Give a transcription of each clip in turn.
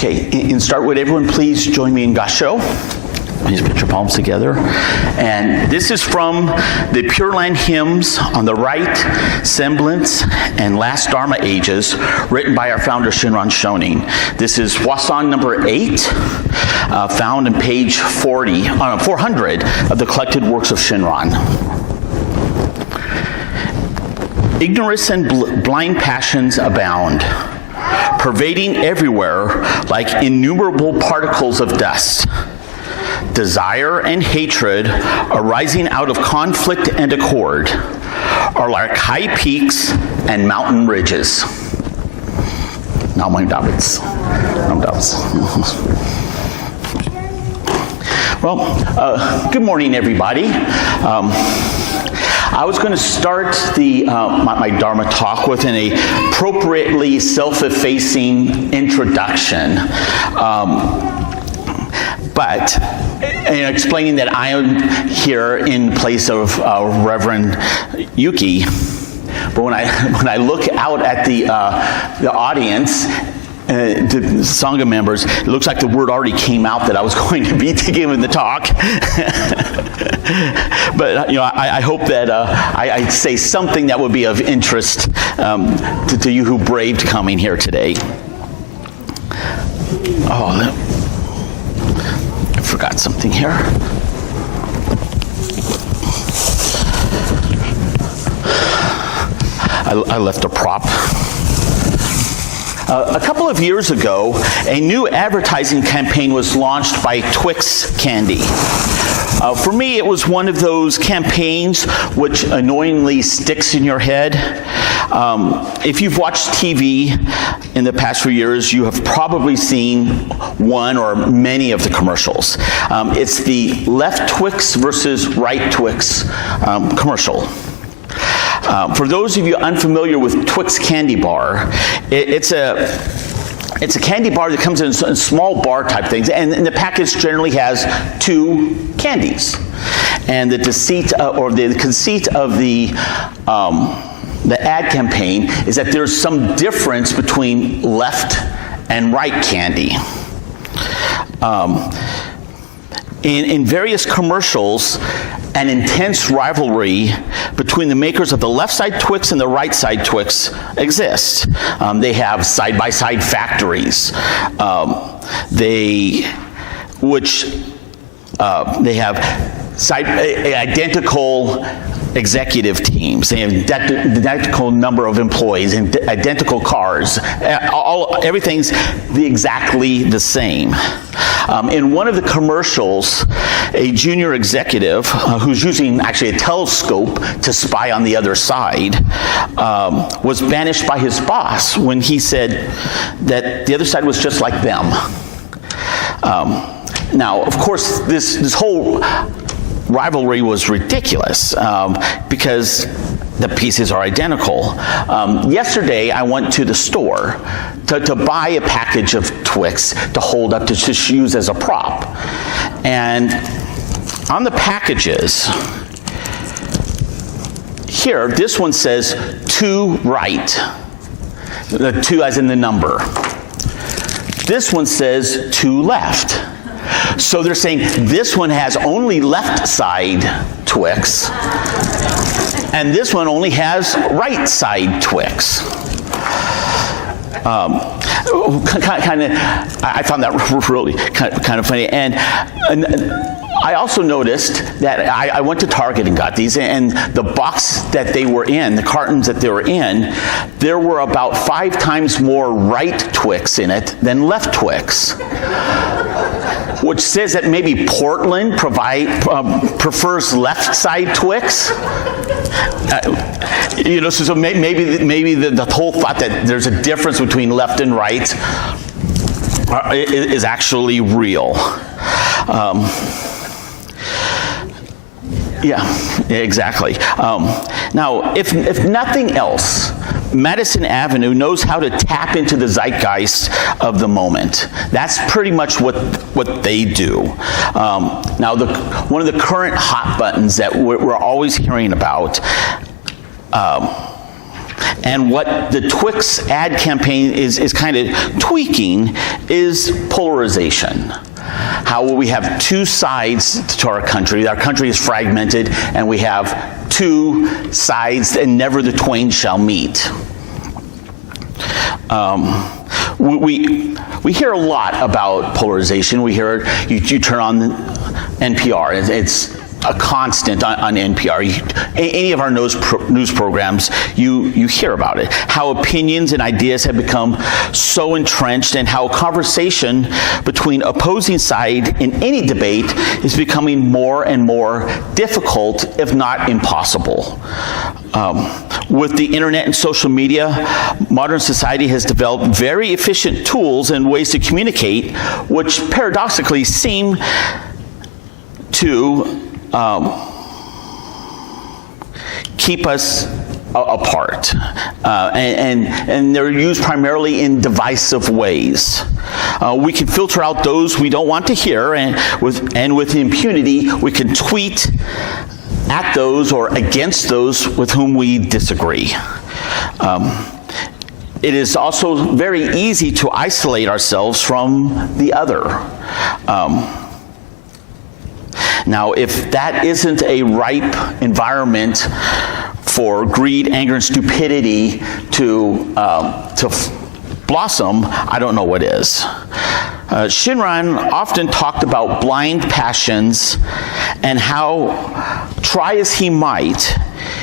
Okay, and start with everyone, please join me in Gasho. Please put your palms together. And this is from the Pure Land Hymns on the Right, Semblance, and Last Dharma Ages, written by our founder Shinran Shonin. This is Hwasan number 8, found on page 400 of the collected works of Shinran. Ignorance and blind passions abound, pervading everywhere like innumerable particles of dust. Desire and hatred arising out of conflict and accord are like high peaks and mountain ridges. Well, good morning, everybody. I was going to start my Dharma talk with an appropriately self-effacing introduction. But explaining that I am here in place of Reverend Yuki, but when I look out at the audience, the Sangha members, it looks like the word already came out that I was going to be giving the talk. But I hope that I say something that would be of interest to you who braved coming here today. I forgot something here. I left a prop. A couple of years ago, a new advertising campaign was launched by Twix Candy. For me, it was one of those campaigns which annoyingly sticks in your head. If you've watched TV in the past few years, you have probably seen one or many of the commercials. It's the left Twix versus right Twix commercial. For those of you unfamiliar with Twix candy bar, it's a candy bar that comes in small bar type things, and the package generally has 2 candies. And the conceit of the ad campaign is that there's some difference between left and right candy. In various commercials, an intense rivalry between the makers of the left side Twix and the right side Twix exists. They have side-by-side factories. They have identical executive teams. They have identical number of employees and identical cars. Everything's exactly the same. In one of the commercials, a junior executive who's using actually a telescope to spy on the other side was banished by his boss when he said that the other side was just like them. Now, of course, this whole rivalry was ridiculous because the pieces are identical. Yesterday, I went to the store to buy a package of Twix to hold up to just use as a prop. And on the packages, here, this one says 2 right. The 2 as in the number. This one says 2 left. So they're saying this one has only left side Twix, and this one only has right side Twix. I found that really kind of funny. And I also noticed that I went to Target and got these, and the box that they were in, the cartons that they were in, there were about 5 times more right Twix in it than left Twix. Which says that maybe Portland prefers left side Twix. So maybe the whole thought that there's a difference between left and right is actually real. Yeah, exactly. Now, if nothing else, Madison Avenue knows how to tap into the zeitgeist of the moment. That's pretty much what they do. Now, one of the current hot buttons that we're always hearing about And what the Twix ad campaign is kind of tweaking is polarization. How we have two sides to our country. Our country is fragmented, and we have two sides, and never the twain shall meet. We hear a lot about polarization. We hear it, you turn on NPR, it's a constant on NPR. Any of our news programs, you hear about it. How opinions and ideas have become so entrenched, and how conversation between opposing sides in any debate is becoming more and more difficult, if not impossible. With the internet and social media, modern society has developed very efficient tools and ways to communicate, which paradoxically seem to keep us apart, and they're used primarily in divisive ways. We can filter out those we don't want to hear, and with impunity, we can tweet at those or against those with whom we disagree. It is also very easy to isolate ourselves from the other. Now, if that isn't a ripe environment for greed, anger, and stupidity to blossom, I don't know what is. Shinran often talked about blind passions and how, try as he might,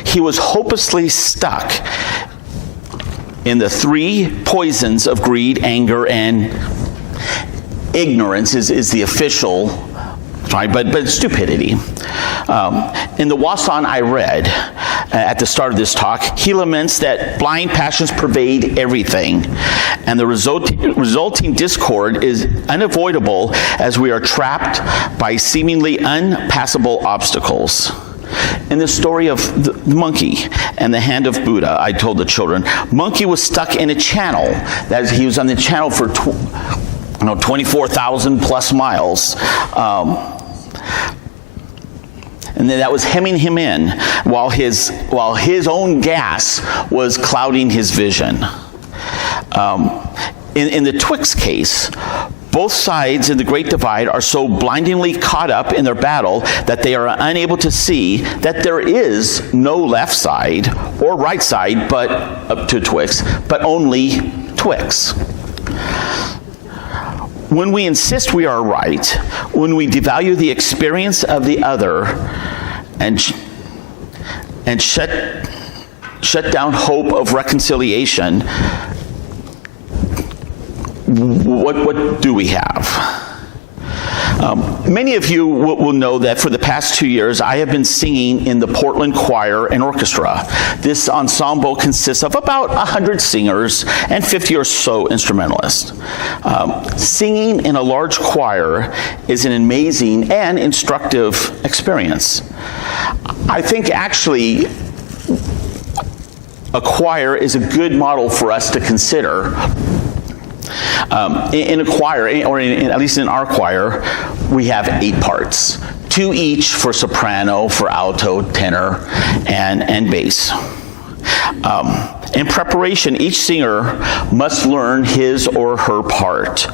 he was hopelessly stuck in the three poisons of greed, anger, and ignorance is the official. Right, but stupidity. In the Wasan I read at the start of this talk, he laments that blind passions pervade everything, and the resulting discord is unavoidable as we are trapped by seemingly unpassable obstacles. In the story of the monkey and the hand of Buddha, I told the children, monkey was stuck in a channel. That is, he was on the channel for 24,000 plus miles. And then that was hemming him in while his own gas was clouding his vision. In the Twix case, both sides in the Great Divide are so blindingly caught up in their battle that they are unable to see that there is no left side or right side but up to Twix, but only Twix. When we insist we are right, when we devalue the experience of the other and shut down hope of reconciliation, what do we have? Many of you will know that for the past 2 years, I have been singing in the Portland Choir and Orchestra. This ensemble consists of about 100 singers and 50 or so instrumentalists. Singing in a large choir is an amazing and instructive experience. I think actually a choir is a good model for us to consider. In a choir, or at least in our choir, we have 8 parts, 2 each for soprano, for alto, tenor, and bass. In preparation, each singer must learn his or her part.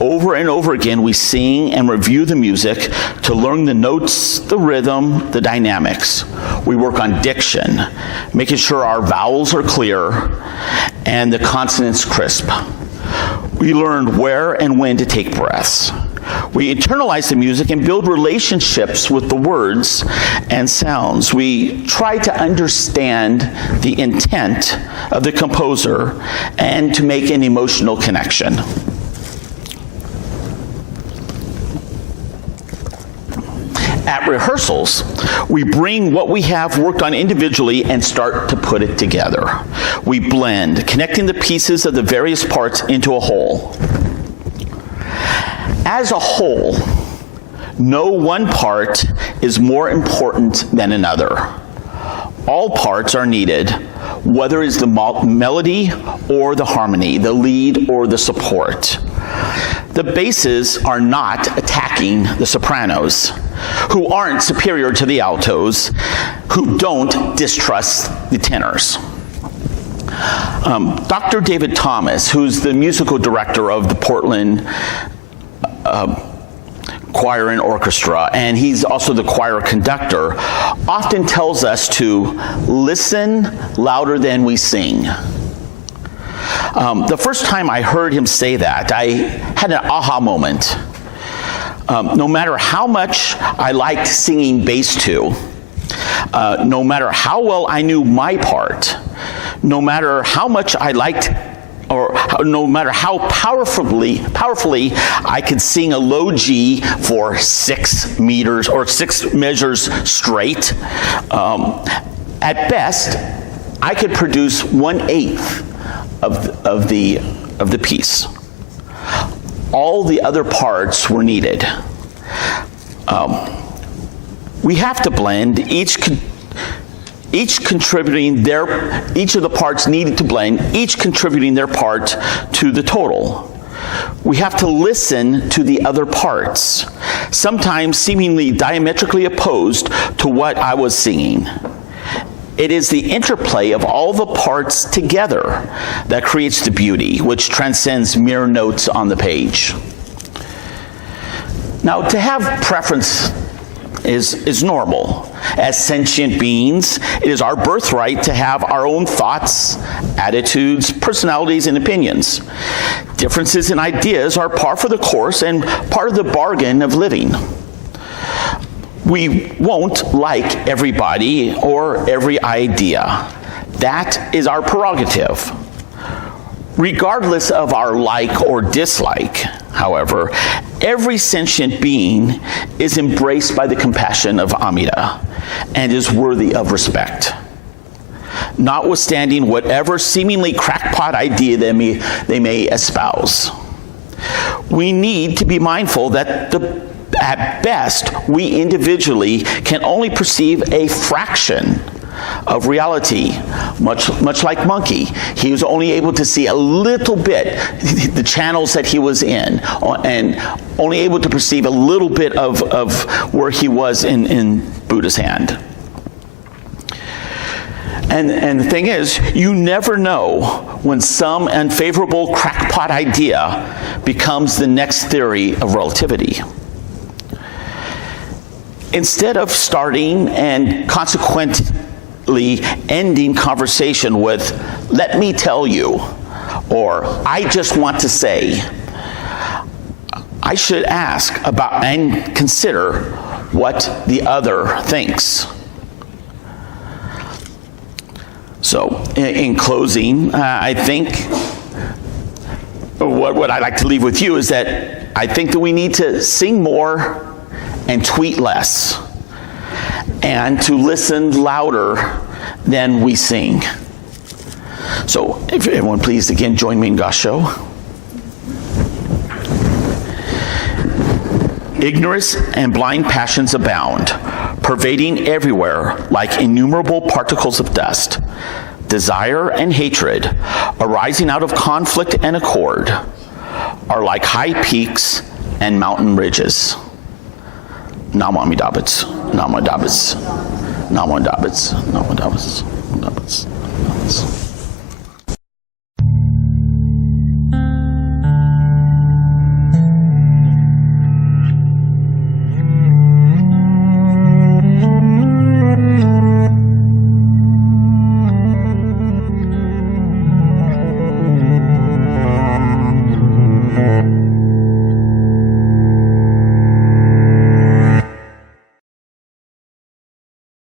Over and over again, we sing and review the music to learn the notes, the rhythm, the dynamics. We work on diction, making sure our vowels are clear and the consonants crisp. We learn where and when to take breaths. We internalize the music and build relationships with the words and sounds. We try to understand the intent of the composer and to make an emotional connection. At rehearsals, we bring what we have worked on individually and start to put it together. We blend, connecting the pieces of the various parts into a whole. As a whole, no one part is more important than another. All parts are needed, whether it's the melody or the harmony, the lead or the support. The basses are not attacking the sopranos, who aren't superior to the altos, who don't distrust the tenors. Dr. David Thomas, who's the musical director of the Portland choir and orchestra, and he's also the choir conductor, often tells us to listen louder than we sing. The first time I heard him say that, I had an aha moment. No matter how much I liked singing bass to, no matter how well I knew my part, no matter how much I liked, or no matter how powerfully I could sing a low G for 6 meters or 6 measures straight, at best, I could produce 1/8 of the piece. All the other parts were needed. We have to blend, each contributing each of the parts needed to blend, each contributing their part to the total. We have to listen to the other parts, sometimes seemingly diametrically opposed to what I was singing. It is the interplay of all the parts together that creates the beauty, which transcends mere notes on the page. Now, to have preference is normal. As sentient beings, it is our birthright to have our own thoughts, attitudes, personalities, and opinions. Differences in ideas are par for the course and part of the bargain of living. We won't like everybody or every idea. That is our prerogative. Regardless of our like or dislike, however, every sentient being is embraced by the compassion of Amida and is worthy of respect, notwithstanding whatever seemingly crackpot idea they may espouse. We need to be mindful that at best, we individually can only perceive a fraction of reality, much like Monkey. He was only able to see a little bit, the channels that he was in, and only able to perceive a little bit of where he was in Buddha's hand. And the thing is, you never know when some unfavorable crackpot idea becomes the next theory of relativity. Instead of starting and consequently ending conversation with, "Let me tell you," or "I just want to say," I should ask about and consider what the other thinks. So, in closing, I think what I'd like to leave with you is that I think that we need to sing more and tweet less, and to listen louder than we sing. So, if everyone please again join me in Gasho. Ignorance and blind passions abound, pervading everywhere like innumerable particles of dust. Desire and hatred, arising out of conflict and accord, are like high peaks and mountain ridges. Namo Amidabits, Namo Amidabits, Namo Amidabits, Namo Amidabits, Namo Amidabits.